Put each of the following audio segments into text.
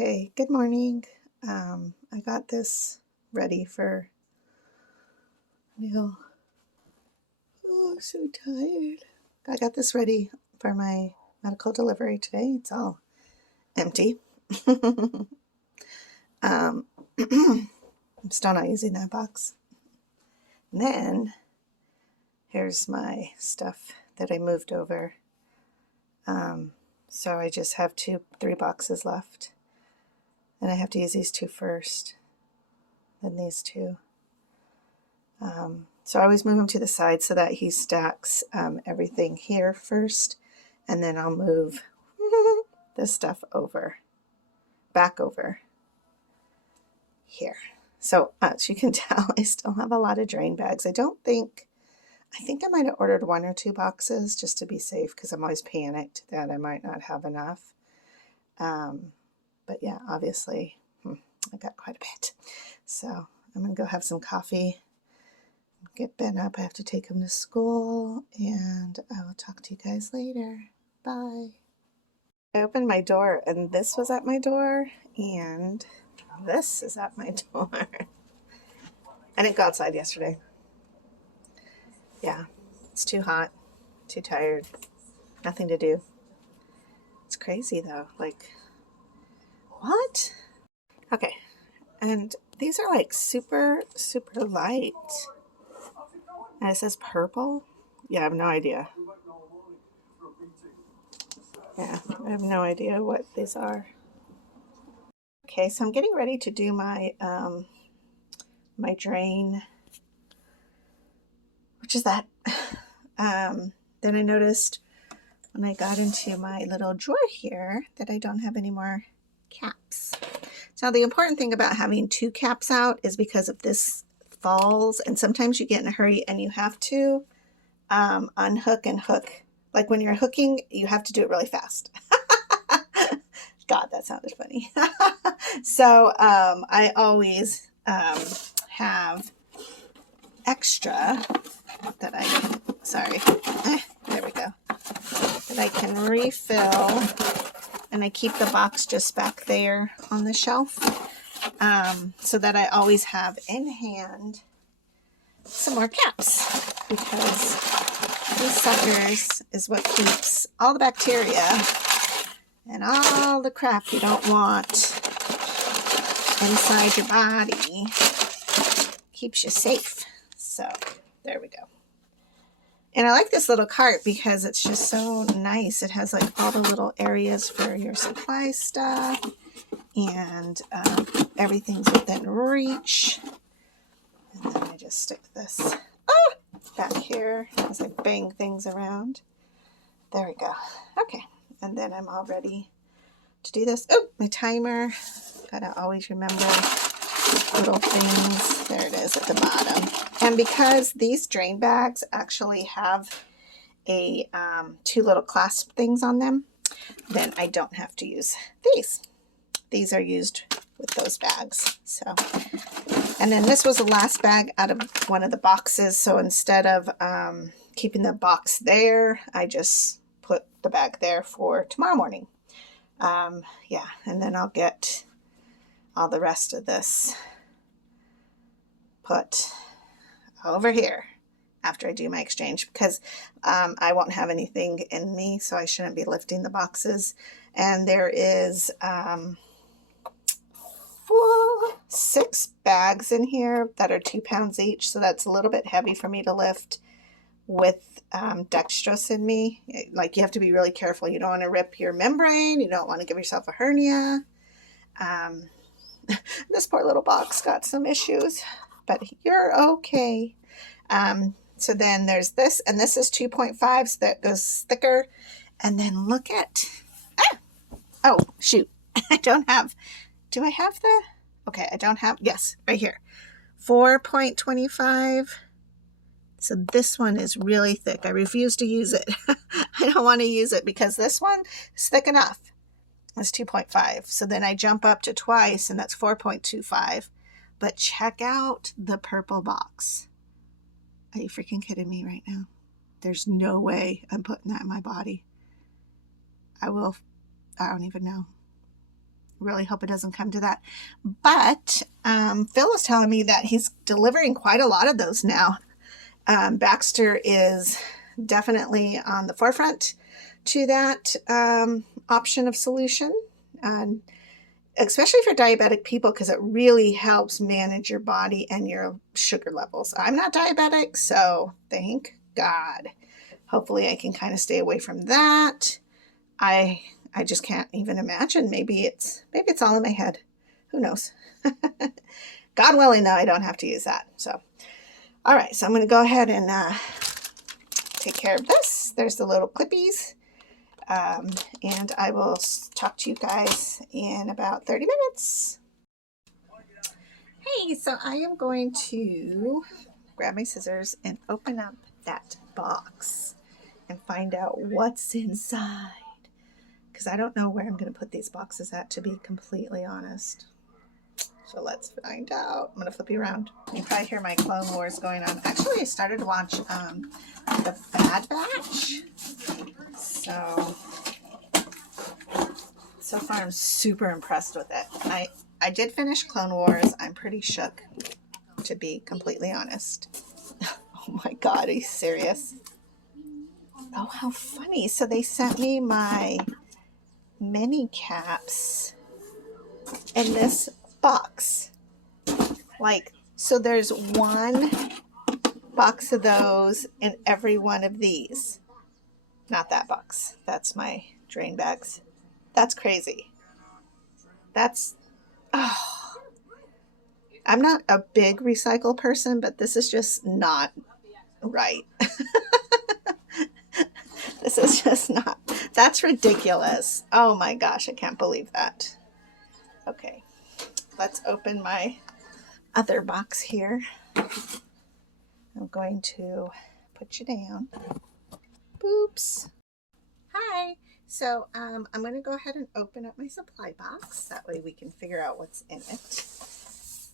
Okay, good morning. I got this ready for meal. Oh, I'm so tired. I got this ready for my medical delivery today. It's all empty. I'm still not using that box. And then here's my stuff that I moved over. So I just have 3 boxes left. And I have to use these 2 first, then these 2. So I always move him to the side so that he stacks everything here first, and then I'll move this stuff back over here. So as you can tell, I still have a lot of drain bags. I think I might have ordered 1 or 2 boxes just to be safe, because I'm always panicked that I might not have enough. But yeah, obviously I got quite a bit. So I'm gonna go have some coffee, get Ben up. I have to take him to school, and I will talk to you guys later. Bye. I opened my door, and this was at my door, and this is at my door. I didn't go outside yesterday. Yeah, it's too hot, too tired, nothing to do. It's crazy though, like, what? Okay, and these are like super, super light. And it says purple? Yeah, I have no idea. Yeah, I have no idea what these are. Okay, so I'm getting ready to do my my drain, which is that. Then I noticed when I got into my little drawer here that I don't have any more caps. So the important thing about having 2 caps out is because if this falls, and sometimes you get in a hurry and you have to unhook and hook. Like when you're hooking, you have to do it really fast. God, that sounded funny. So I always have extra that I can, there we go, that I can refill, and I keep the box just back there on the shelf, so that I always have in hand some more caps, because these suckers is what keeps all the bacteria and all the crap you don't want inside your body. Keeps you safe. So there we go. And I like this little cart because it's just so nice. It has like all the little areas for your supply stuff, and everything's within reach. And then I just stick this back here as I bang things around. There we go. Okay, and then I'm all ready to do this. Oh, my timer. Gotta always remember little things. There it is at the bottom. And because these drain bags actually have a 2 little clasp things on them, then I don't have to use these. These are used with those bags. So, and then this was the last bag out of one of the boxes. So instead of keeping the box there, I just put the bag there for tomorrow morning. Yeah, and then I'll get all the rest of this put over here after I do my exchange, because I won't have anything in me, so I shouldn't be lifting the boxes. And there is 6 bags in here that are 2 pounds each, so that's a little bit heavy for me to lift with dextrose in me. Like, you have to be really careful. You don't want to rip your membrane. You don't want to give yourself a hernia. This poor little box got some issues, but you're okay. So then there's this, and this is 2.5, so that goes thicker. And then look at, oh, shoot. I don't have, do I have the, okay, I don't have, yes, right here. 4.25. So this one is really thick. I refuse to use it. I don't want to use it because this one is thick enough. That's 2.5. So then I jump up to twice, and that's 4.25. But check out the purple box. Are you freaking kidding me right now? There's no way I'm putting that in my body. I don't even know. really hope it doesn't come to that. But Phil was telling me that he's delivering quite a lot of those now. Baxter is definitely on the forefront to that option of solution, especially for diabetic people, because it really helps manage your body and your sugar levels. I'm not diabetic, so thank God. Hopefully I can kind of stay away from that. I just can't even imagine. Maybe it's all in my head. Who knows? God willing, though, I don't have to use that. So, all right. So I'm going to go ahead and take care of this. There's the little clippies. And I will talk to you guys in about 30 minutes. Hey, so I am going to grab my scissors and open up that box and find out what's inside. Because I don't know where I'm going to put these boxes at, to be completely honest. So let's find out. I'm going to flip you around. You probably hear my Clone Wars going on. Actually, I started to watch the Bad Batch. So far I'm super impressed with it. I did finish Clone Wars. I'm pretty shook, to be completely honest. Oh my God, are you serious? Oh, how funny. So they sent me my mini caps in this box. Like, so there's one box of those in every one of these. Not that box. That's my drain bags. That's crazy. That's, oh, I'm not a big recycle person, but this is just not right. This is just not, that's ridiculous. Oh my gosh, I can't believe that. Okay, let's open my other box here. I'm going to put you down. Boops. Hi. So I'm going to go ahead and open up my supply box. That way we can figure out what's in it.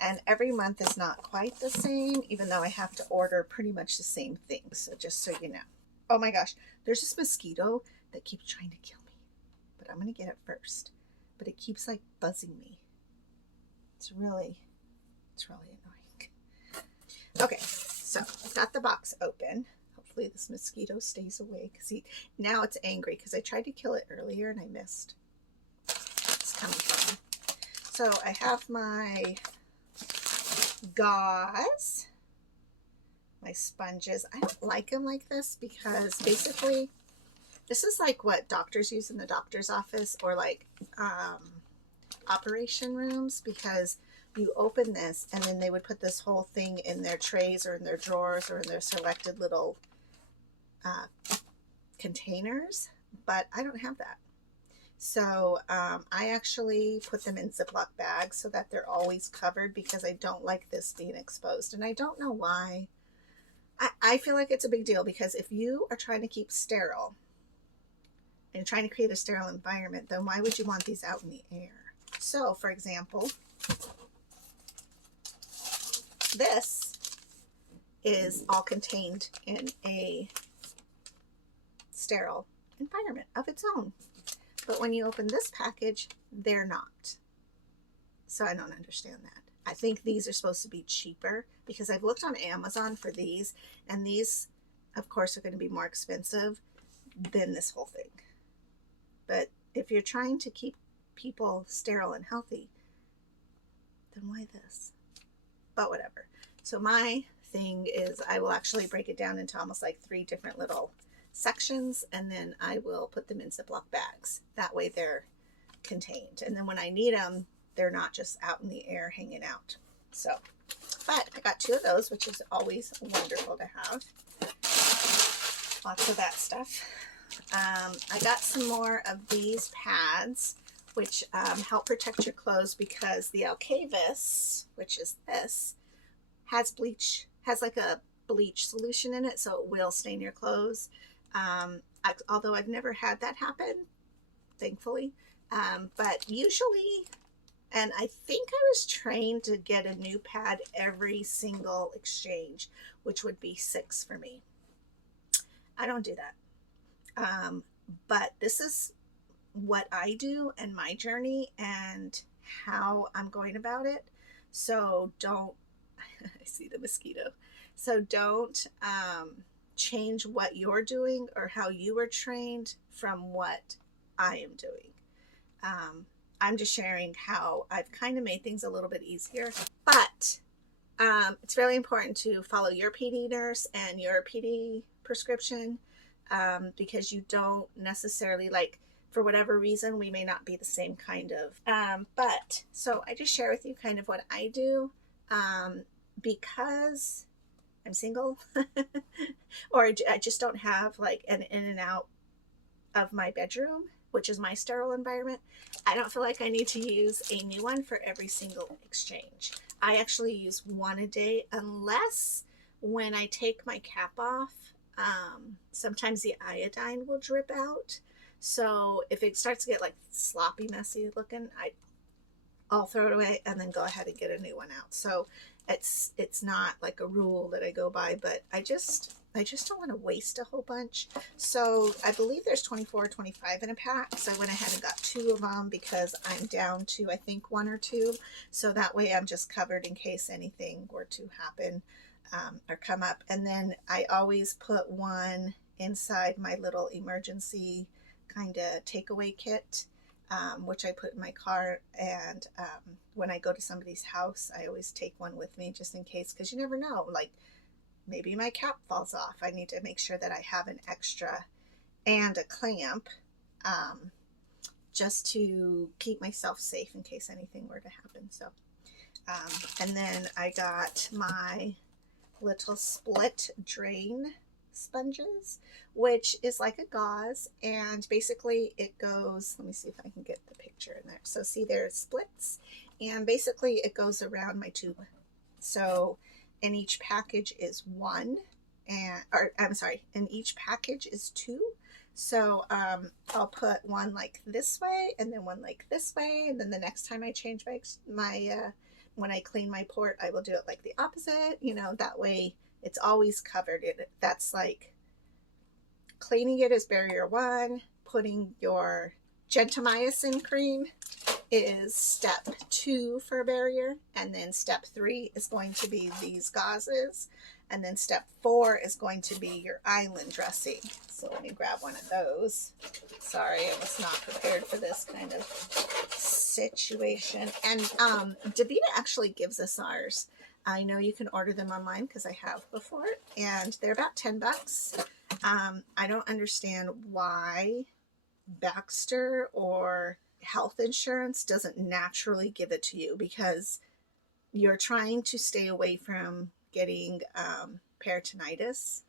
And every month is not quite the same, even though I have to order pretty much the same things. So just so you know. Oh my gosh, there's this mosquito that keeps trying to kill me. But I'm going to get it first. But it keeps like buzzing me. It's really annoying. Okay, so I've got the box open. Hopefully this mosquito stays away, because now it's angry because I tried to kill it earlier and I missed. It's coming from me. So I have my gauze, my sponges. I don't like them like this because basically this is like what doctors use in the doctor's office, or like operation rooms, because you open this and then they would put this whole thing in their trays or in their drawers or in their selected little containers, but I don't have that. So I actually put them in Ziploc bags so that they're always covered, because I don't like this being exposed. And I don't know why. I feel like it's a big deal, because if you are trying to keep sterile and trying to create a sterile environment, then why would you want these out in the air? So, for example, this is all contained in a sterile environment of its own. But when you open this package, they're not. So I don't understand that. I think these are supposed to be cheaper, because I've looked on Amazon for these, and these, of course, are going to be more expensive than this whole thing. But if you're trying to keep people sterile and healthy, then why this? But whatever. So my thing is, I will actually break it down into almost like 3 different little sections, and then I will put them in Ziploc bags. That way they're contained. And then when I need them, they're not just out in the air hanging out. So, but I got 2 of those, which is always wonderful to have. Lots of that stuff. I got some more of these pads, which help protect your clothes, because the Alcavis, which is this, has bleach, has like a bleach solution in it, so it will stain your clothes. Although I've never had that happen, thankfully. But usually, and I think I was trained to get a new pad every single exchange, which would be 6 for me. I don't do that. But this is what I do and my journey and how I'm going about it. So don't, I see the mosquito. So don't change what you're doing or how you were trained from what I am doing. Um, I'm just sharing how I've kind of made things a little bit easier. But it's really important to follow your PD nurse and your PD prescription, because you don't necessarily, like, for whatever reason, we may not be the same kind of. But so I just share with you kind of what I do, because I'm single, or I just don't have like an in and out of my bedroom, which is my sterile environment. I don't feel like I need to use a new one for every single exchange. I actually use one a day, unless when I take my cap off, sometimes the iodine will drip out. So if it starts to get like sloppy, messy looking, I'll throw it away and then go ahead and get a new one out. So it's not like a rule that I go by, but I just don't want to waste a whole bunch. So I believe there's 24 or 25 in a pack. So I went ahead and got 2 of them because I'm down to, I think, 1 or 2. So that way I'm just covered in case anything were to happen, or come up. And then I always put one inside my little emergency kind of takeaway kit, which I put in my car. And when I go to somebody's house, I always take one with me just in case, because you never know, like maybe my cap falls off. I need to make sure that I have an extra and a clamp, just to keep myself safe in case anything were to happen. So, and then I got my little split drain sponges, which is like a gauze, and basically it goes, let me see if I can get the picture in there. So see, there's splits, and basically it goes around my tube. So in each package is 1, and, or I'm sorry, in each package is 2. So I'll put one like this way and then one like this way, and then the next time I change my when I clean my port, I will do it like the opposite, that way it's always covered. That's like cleaning it is barrier 1, putting your gentamicin cream is step 2 for barrier, and then step 3 is going to be these gauzes, and then step 4 is going to be your island dressing. So let me grab one of those. Sorry, I was not prepared for this kind of situation. And Davita actually gives us ours. I know you can order them online because I have before, and they're about $10. I don't understand why Baxter or health insurance doesn't naturally give it to you, because you're trying to stay away from getting peritonitis.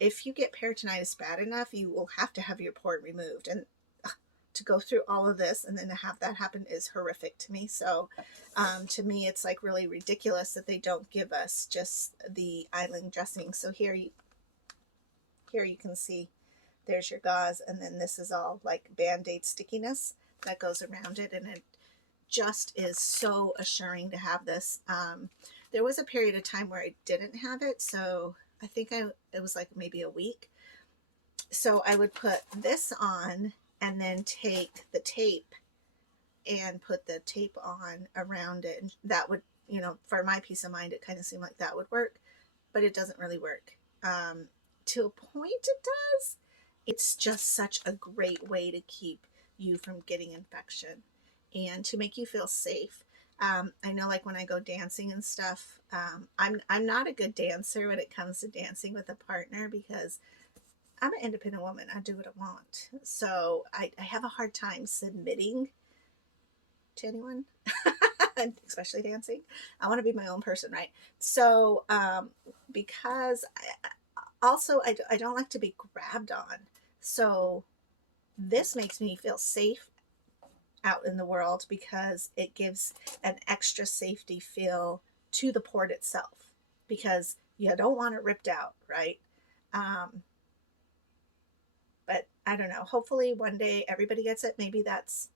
If you get peritonitis bad enough, you will have to have your port removed, and to go through all of this and then to have that happen is horrific to me. So to me, it's like really ridiculous that they don't give us just the island dressing. So here you can see there's your gauze, and then this is all like Band-Aid stickiness that goes around it, and it just is so assuring to have this. There was a period of time where I didn't have it, so I think it was like maybe a week. So I would put this on and then take the tape and put the tape on around it. And that would, for my peace of mind, it kind of seemed like that would work, but it doesn't really work. To a point it does. It's just such a great way to keep you from getting infection and to make you feel safe. I know, like when I go dancing and stuff, I'm not a good dancer when it comes to dancing with a partner, because I'm an independent woman. I do what I want. So I have a hard time submitting to anyone, especially dancing. I want to be my own person, right? So because I don't like to be grabbed on. So this makes me feel safe out in the world, because it gives an extra safety feel to the port itself, because you don't want it ripped out, right? But I don't know. Hopefully one day everybody gets it. Maybe that's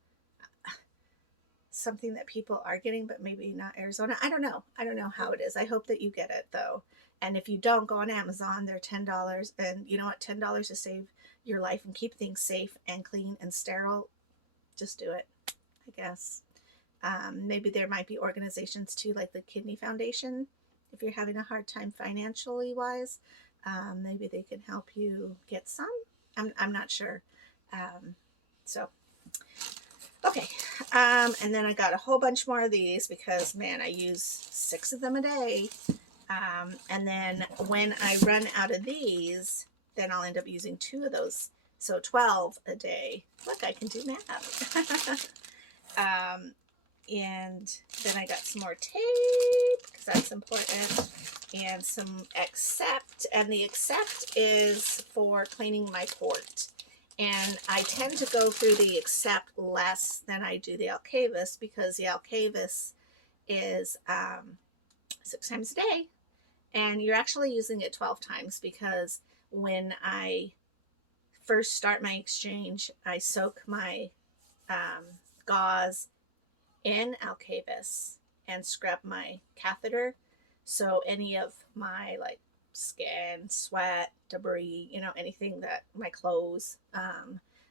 something that people are getting, but maybe not Arizona. I don't know. I don't know how it is. I hope that you get it though. And if you don't, go on Amazon. They're $10. And you know what? $10 to save your life and keep things safe and clean and sterile, just do it, I guess. Maybe there might be organizations too, like the Kidney Foundation. If you're having a hard time financially wise, maybe they can help you get some. I'm not sure. So, okay. And then I got a whole bunch more of these because, man, I use 6 of them a day. And then when I run out of these, then I'll end up using 2 of those. So 12 a day. Look, I can do math. And then I got some more tape because that's important, and some Accept, and the Accept is for cleaning my port. And I tend to go through the Accept less than I do the Alcavis because the Alcavis is 6 times a day, and you're actually using it 12 times because when I first start my exchange, I soak my gauze in Alcavis and scrub my catheter. So any of my like skin, sweat, debris, anything that my clothes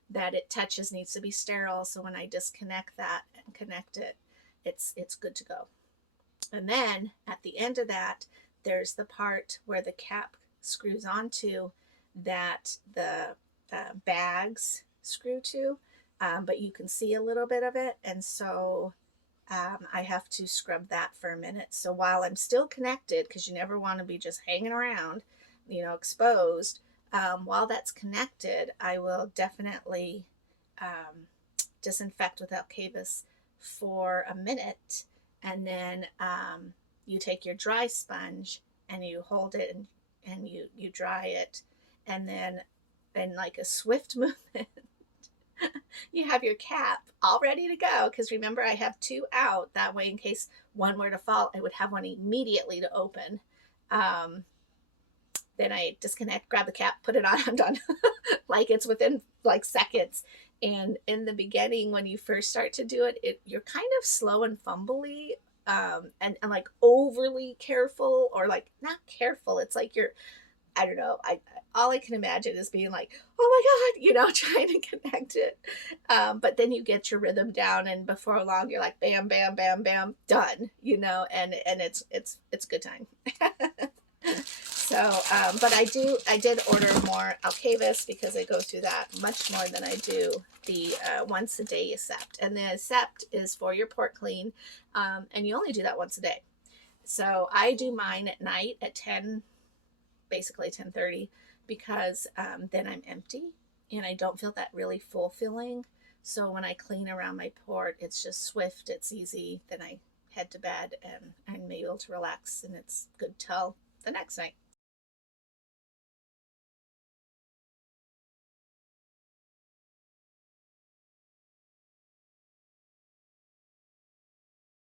that it touches needs to be sterile. So when I disconnect that and connect it, it's good to go. And then at the end of that, there's the part where the cap screws onto that the bags screw to, but you can see a little bit of it. And so I have to scrub that for a minute. So while I'm still connected, because you never want to be just hanging around, exposed, while that's connected, I will definitely disinfect with Alcavis for a minute. And then you take your dry sponge and you hold it and you dry it. And then in like a swift movement, you have your cap all ready to go, because remember, I have 2 out. That way, in case one were to fall, I would have one immediately to open. Then I disconnect, grab the cap, put it on, I'm done. Like it's within like seconds. And in the beginning, when you first start to do it, you're kind of slow and fumbly, and like overly careful, or like not careful. It's like you're, I don't know. All I can imagine is being like, oh my God, trying to connect it. But then you get your rhythm down, and before long, you're like, bam, bam, bam, bam, done. And it's good time. So, but I did order more Alcavis because I go through that much more than I do the once a day Accept. And the Accept is for your port clean, and you only do that once a day. So I do mine at night at 10. Basically 10:30, because then I'm empty and I don't feel that really full feeling. So when I clean around my port, it's just swift, it's easy. Then I head to bed and I'm able to relax, and it's good till the next night.